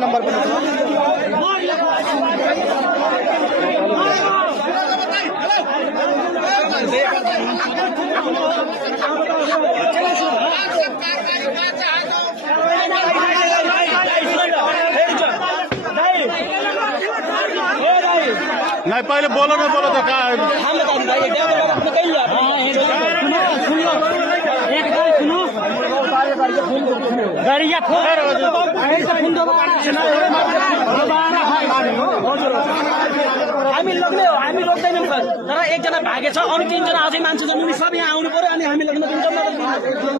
number नहीं पहले बोलो ना बोलो तो क्या गाड़िया हामी लग्ने हो हामी रोक्दैनौँ तर एकजना भागेछ अरू 3 जना अझै मान्छे छन् उनी सब यहाँ आउनु पर्यो अनि हामी लग्न दिन्छौँ